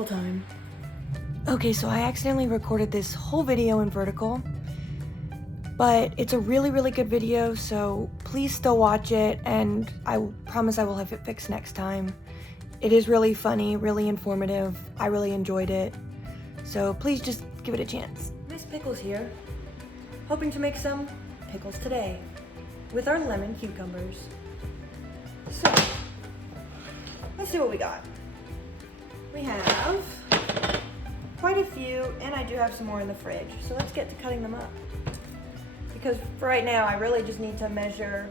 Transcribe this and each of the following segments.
Pickle time. Okay, so I accidentally recorded this whole video in vertical, but it's a really, really good video, so please still watch it, and I promise I will have it fixed next time. It is really funny, really informative. I really enjoyed it, so please just give it a chance. Miss Pickles here, hoping to make some pickles today with our lemon cucumbers. So, let's see what we got. We have quite a few, and I do have some more in the fridge, so let's get to cutting them up. Because for right now, I really just need to measure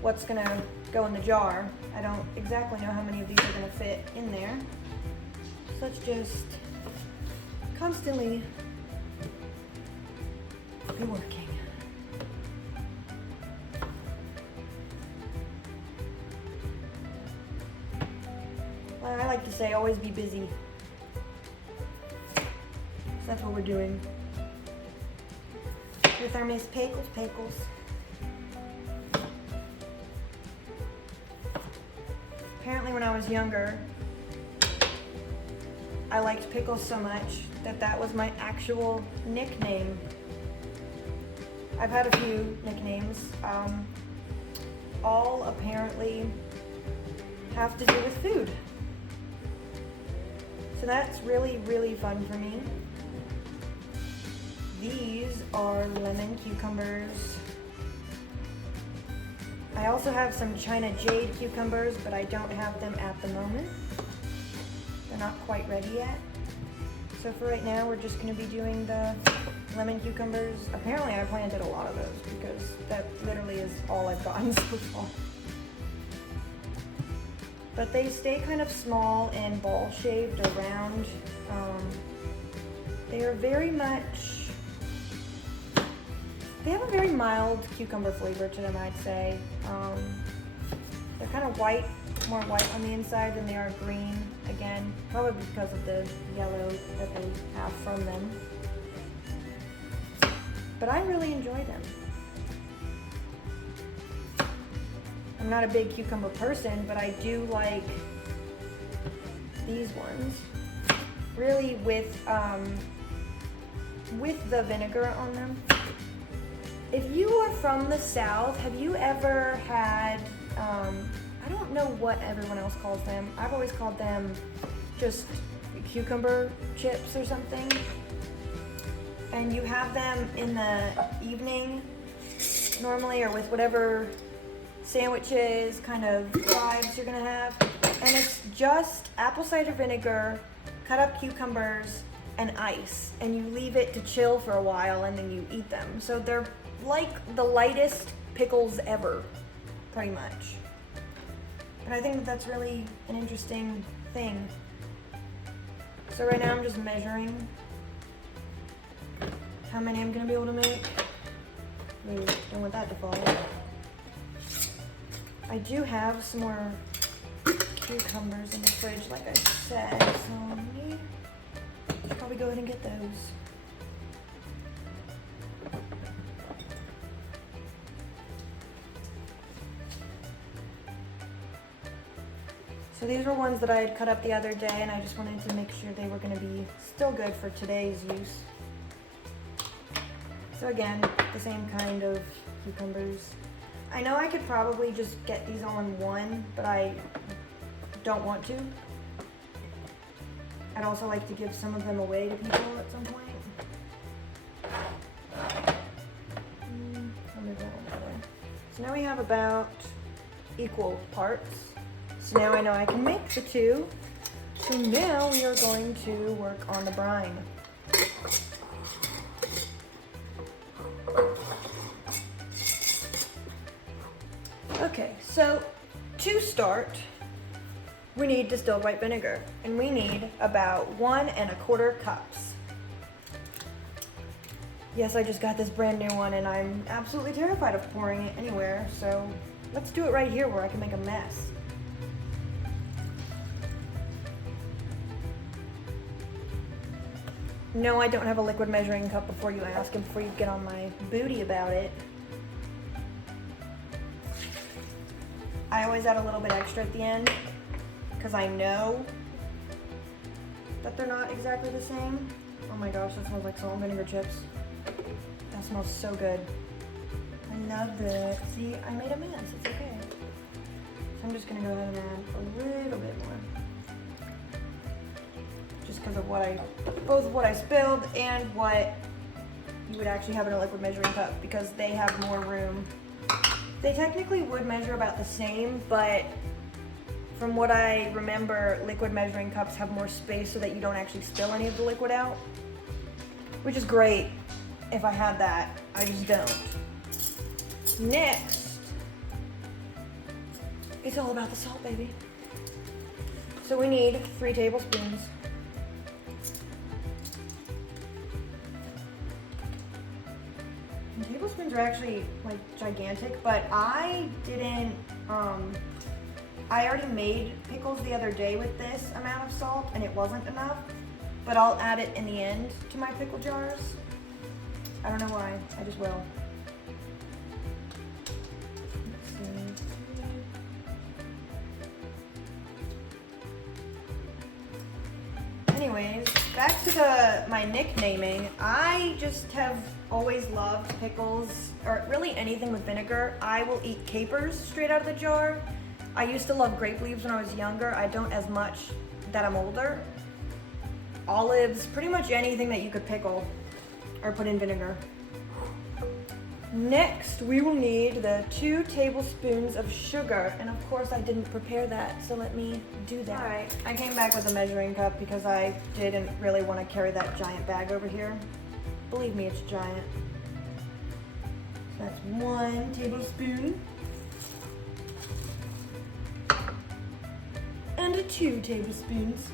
what's gonna go in the jar. I don't exactly know how many of these are gonna fit in there. So let's just constantly be working. Well, I like to say always be busy. So that's what we're doing with our Ms.Pickles. Apparently when I was younger, I liked pickles so much that that was my actual nickname. I've had a few nicknames, all apparently have to do with food. So that's really, really fun for me. These are lemon cucumbers. I also have some China jade cucumbers, but I don't have them at the moment. They're not quite ready yet. So for right now, we're just gonna be doing the lemon cucumbers. Apparently I planted a lot of those because that literally is all I've gotten so far. But they stay kind of small and ball-shaped or round. They are very much, they have a very mild cucumber flavor to them, I'd say. They're kind of white, more white on the inside than they are green. Again, probably because of the yellow that they have from them. But I really enjoy them. I'm not a big cucumber person, but I do like these ones. Really with the vinegar on them. If you are from the South, have you ever had, I don't know what everyone else calls them. I've always called them just cucumber chips or something. And you have them in the evening normally, or with whatever sandwiches, kind of vibes you're gonna have. And it's just apple cider vinegar, cut up cucumbers, and ice. And you leave it to chill for a while and then you eat them. So they're like the lightest pickles ever, pretty much. And I think that that's really an interesting thing. So right now I'm just measuring how many I'm gonna be able to make. Ooh, don't want that to fall. I do have some more cucumbers in the fridge, like I said, so let me probably go ahead and get those. So these were ones that I had cut up the other day, and I just wanted to make sure they were going to be still good for today's use. So again, the same kind of cucumbers. I know I could probably just get these all in one, but I don't want to. I'd also like to give some of them away to people at some point. I'll move that one over. So now we have about equal parts. So now I know I can make the two. So now we are going to work on the brine. Okay, so to start, we need distilled white vinegar, and we need about 1 1/4 cups. Yes, I just got this brand new one, and I'm absolutely terrified of pouring it anywhere, so let's do it right here where I can make a mess. No, I don't have a liquid measuring cup before you ask and before you get on my booty about it. I always add a little bit extra at the end because I know that they're not exactly the same. Oh my gosh, that smells like salt and vinegar chips. That smells so good. I love that. See, I made a mess, it's okay. So I'm just gonna go ahead and add a little bit more. Just because of both what I spilled and what you would actually have in a liquid measuring cup, because they have more room. They technically would measure about the same, but from what I remember, liquid measuring cups have more space so that you don't actually spill any of the liquid out, which is great if I had that. I just don't. Next, it's all about the salt, baby. So we need 3 tablespoons. And tablespoons are actually like gigantic, but I didn't, I already made pickles the other day with this amount of salt and it wasn't enough, but I'll add it in the end to my pickle jars. I don't know why, I just will. Anyways, back to my nicknaming. I just have always loved pickles, or really anything with vinegar. I will eat capers straight out of the jar. I used to love grape leaves when I was younger. I don't as much that I'm older. Olives, pretty much anything that you could pickle or put in vinegar. Next, we will need the 2 tablespoons of sugar. And of course I didn't prepare that, so let me do that. All right, I came back with a measuring cup because I didn't really want to carry that giant bag over here. Believe me, it's giant. So that's 1 tablespoon. And 2 tablespoons.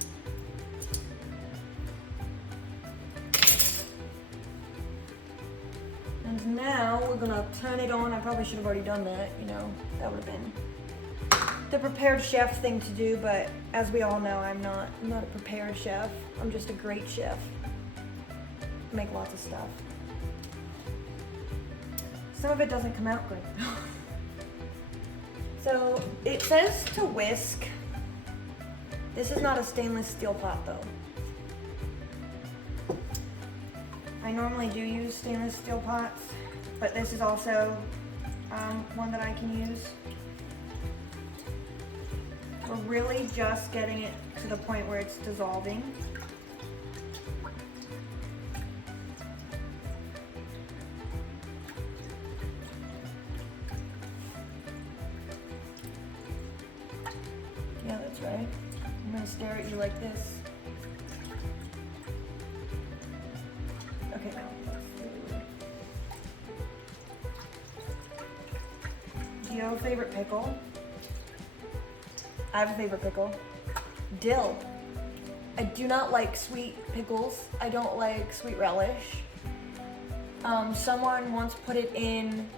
And now we're gonna turn it on. I probably should have already done that, you know, that would have been the prepared chef thing to do, but as we all know, I'm not a prepared chef. I'm just a great chef. I make lots of stuff. Some of it doesn't come out good. So it says to whisk. This is not a stainless steel pot though. I normally do use stainless steel pots, but this is also one that I can use. We're really just getting it to the point where it's dissolving. Yeah, that's right. I'm gonna stare at you like this. Okay, now. Do you have a favorite pickle? I have a favorite pickle. Dill. I do not like sweet pickles. I don't like sweet relish. Someone once put it in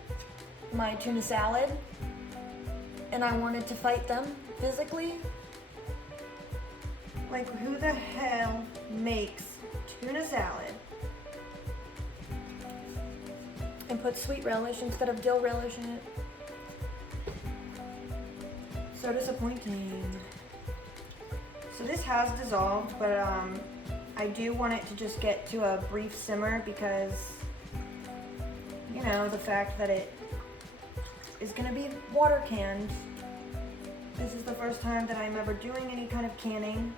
my tuna salad and I wanted to fight them physically. Like, who the hell makes tuna salad and put sweet relish instead of dill relish in it? So disappointing. So this has dissolved, but I do want it to just get to a brief simmer because, you know, the fact that it is gonna be water canned. This is the first time that I'm ever doing any kind of canning,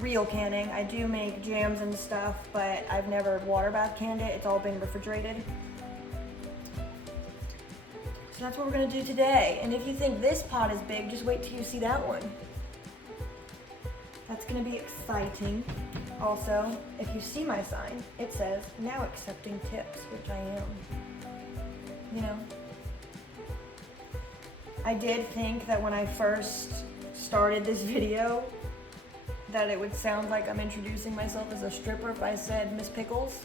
real canning. I do make jams and stuff, but I've never water bath canned it. It's all been refrigerated. So that's what we're gonna do today. And if you think this pot is big, just wait till you see that one. That's gonna be exciting. Also, if you see my sign, it says, now accepting tips, which I am. You know? I did think that when I first started this video, that it would sound like I'm introducing myself as a stripper if I said Ms.Pickles.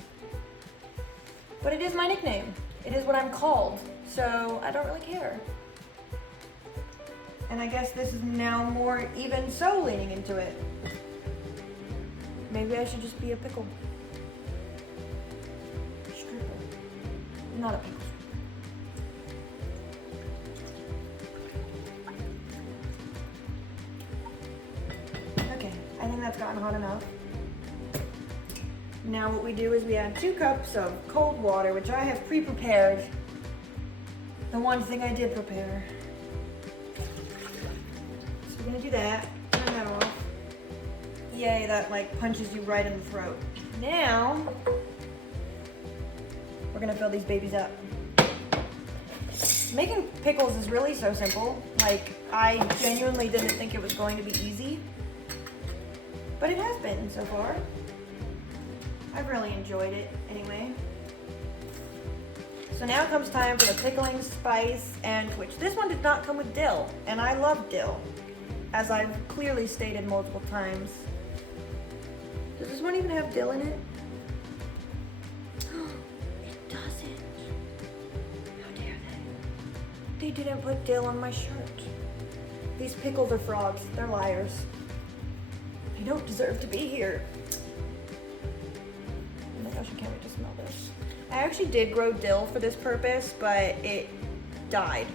But it is my nickname. It is what I'm called, so I don't really care. And I guess this is now more even so leaning into it. Maybe I should just be a pickle stripper, not a pickle stripper. Okay, I think that's gotten hot enough. Now what we do is we add 2 cups of cold water, which I have pre-prepared. The one thing I did prepare. So we're gonna do that, turn that off. Yay, that like punches you right in the throat. Now, we're gonna fill these babies up. Making pickles is really so simple. Like, I genuinely didn't think it was going to be easy, but it has been so far. I've really enjoyed it anyway. So now comes time for the pickling spice, and which this one did not come with dill, and I love dill, as I've clearly stated multiple times. Does this one even have dill in it? It doesn't. How dare they? They didn't put dill on my shirt. These pickles are frauds. They're liars. They don't deserve to be here. Oh my gosh, I can't wait to smell this. I actually did grow dill for this purpose, but it died.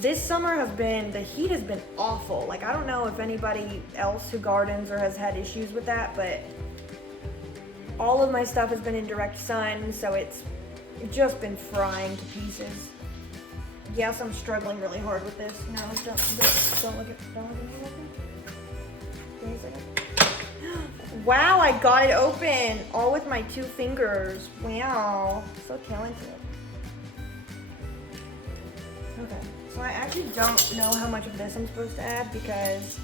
This summer the heat has been awful. Like, I don't know if anybody else who gardens or has had issues with that, but all of my stuff has been in direct sun, so it's just been frying to pieces. Yes, I'm struggling really hard with this. No, don't look at me like that. Give me a second. Wow, I got it open, all with my 2 fingers. Wow, so talented. Okay. So I actually don't know how much of this I'm supposed to add because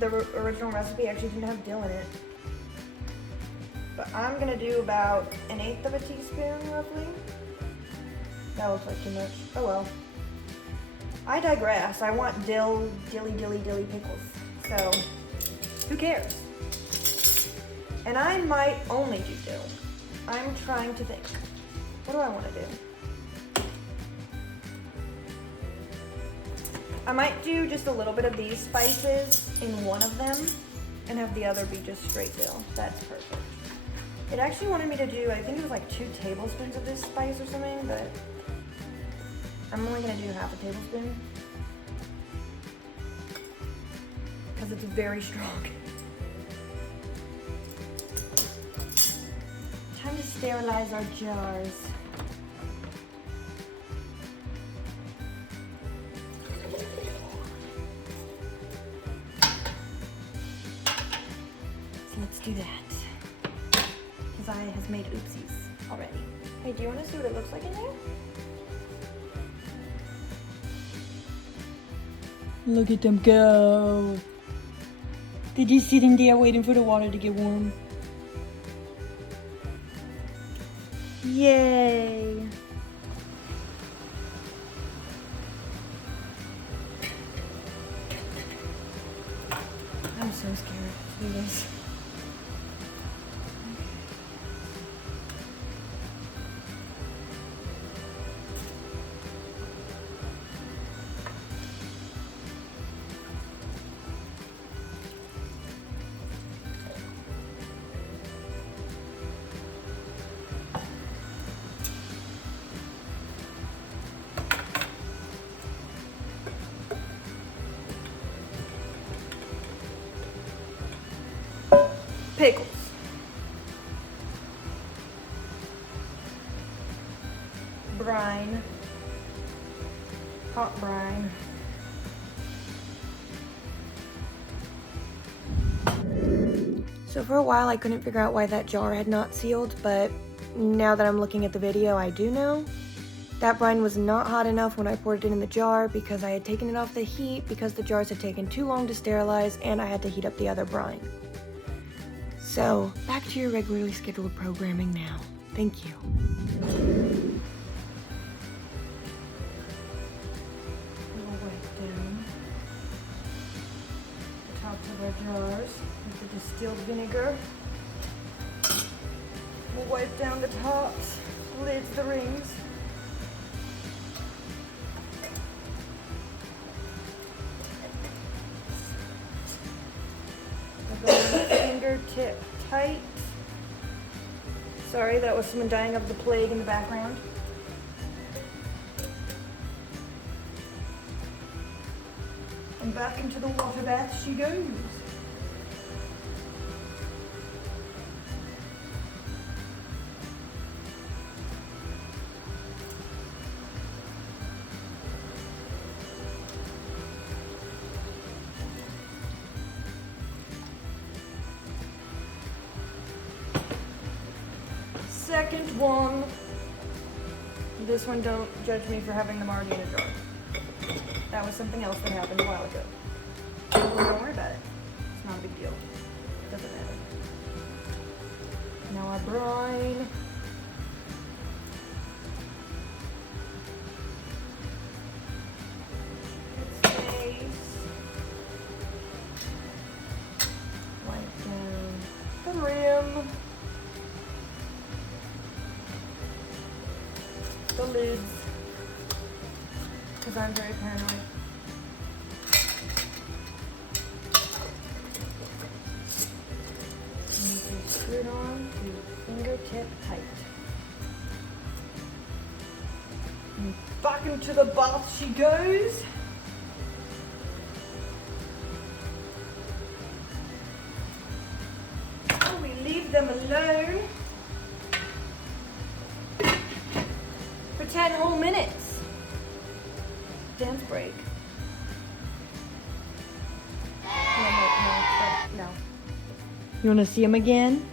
the original recipe actually didn't have dill in it. But I'm gonna do about 1/8 of a teaspoon, roughly. That looks like too much. Oh well. I digress. I want dilly pickles. So, who cares? And I might only do dill. I'm trying to think. What do I want to do? I might do just a little bit of these spices in one of them and have the other be just straight dill. That's perfect. It actually wanted me to do, I think it was like 2 tablespoons of this spice or something, but I'm only gonna do half a tablespoon because it's very strong. Time to sterilize our jars. Let's do that, because I have made oopsies already. Hey, do you want to see what it looks like in there? Look at them go. They're just sitting there waiting for the water to get warm. Yay. I'm so scared to do this. Pickles. Brine. Hot brine. So for a while I couldn't figure out why that jar had not sealed, but now that I'm looking at the video, I do know. That brine was not hot enough when I poured it in the jar because I had taken it off the heat because the jars had taken too long to sterilize and I had to heat up the other brine. So, back to your regularly scheduled programming now. Thank you. We'll wipe down the tops of our jars with the distilled vinegar. We'll wipe down the tops, lids, the rings. Fingertip tight. Sorry, that was someone dying of the plague in the background. And back into the water bath she goes. second one. This one, don't judge me for having them already in a jar. That was something else that happened a while ago. Well, don't worry about it. It's not a big deal. It doesn't matter. Now our brine. Its face. Wipe down the rim. The lids. Because I'm very paranoid. Screw it on to fingertip height. And back into the bath she goes. Oh, we leave them alone for 10 whole minutes. Dance break. No. You want to see him again?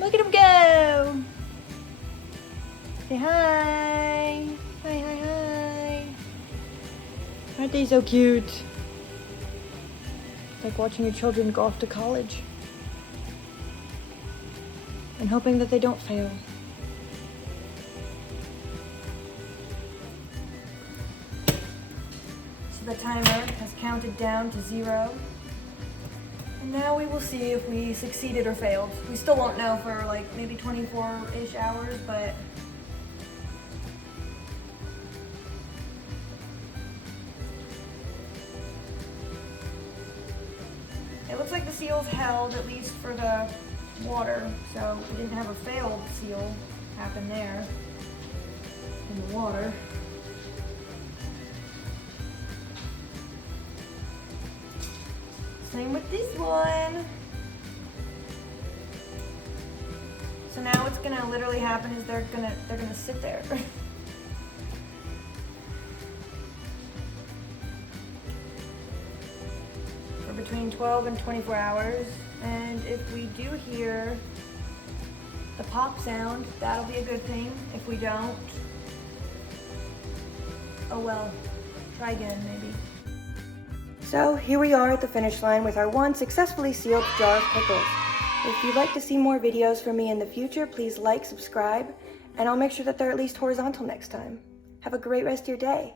Look at him go! Say hi! Hi, hi, hi! Aren't they so cute? It's like watching your children go off to college. And hoping that they don't fail. So the timer has counted down to 0. And now we will see if we succeeded or failed. We still won't know for like maybe 24-ish hours, but it looks like the seals held, at least for the water, so we didn't have a failed seal happen there in the water. Same with this one. So now what's gonna literally happen is they're gonna sit there. For between 12 and 24 hours. And if we do hear the pop sound, that'll be a good thing. If we don't, oh well, try again maybe. So here we are at the finish line with our one successfully sealed jar of pickles. If you'd like to see more videos from me in the future, please like, subscribe, and I'll make sure that they're at least horizontal next time. Have a great rest of your day.